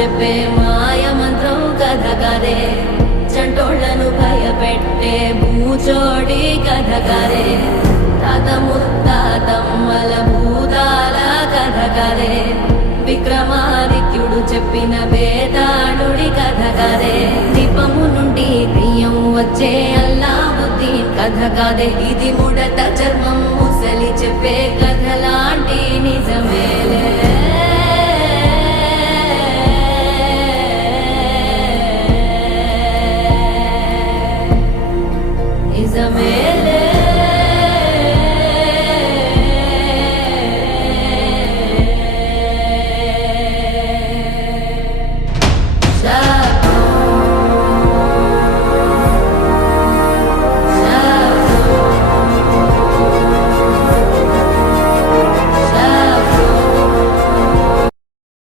చెప్పే మాయ మంత్రం కథ కదే, చంటోళ్లను భయపెట్టే భూచోడి కథ కదే, తాత ముత్తాతమ్మల భూతాల కథ కదే, విక్రమాదిత్యుడు చెప్పిన వేదాళుడి కథ కదే, దీపము నుండి బియ్యం వచ్చే అల్లావుద్దీన్ కథ కదే, ఇది ముడత చర్మం ముసలి చెప్పే కథ లాంటి నిజమే.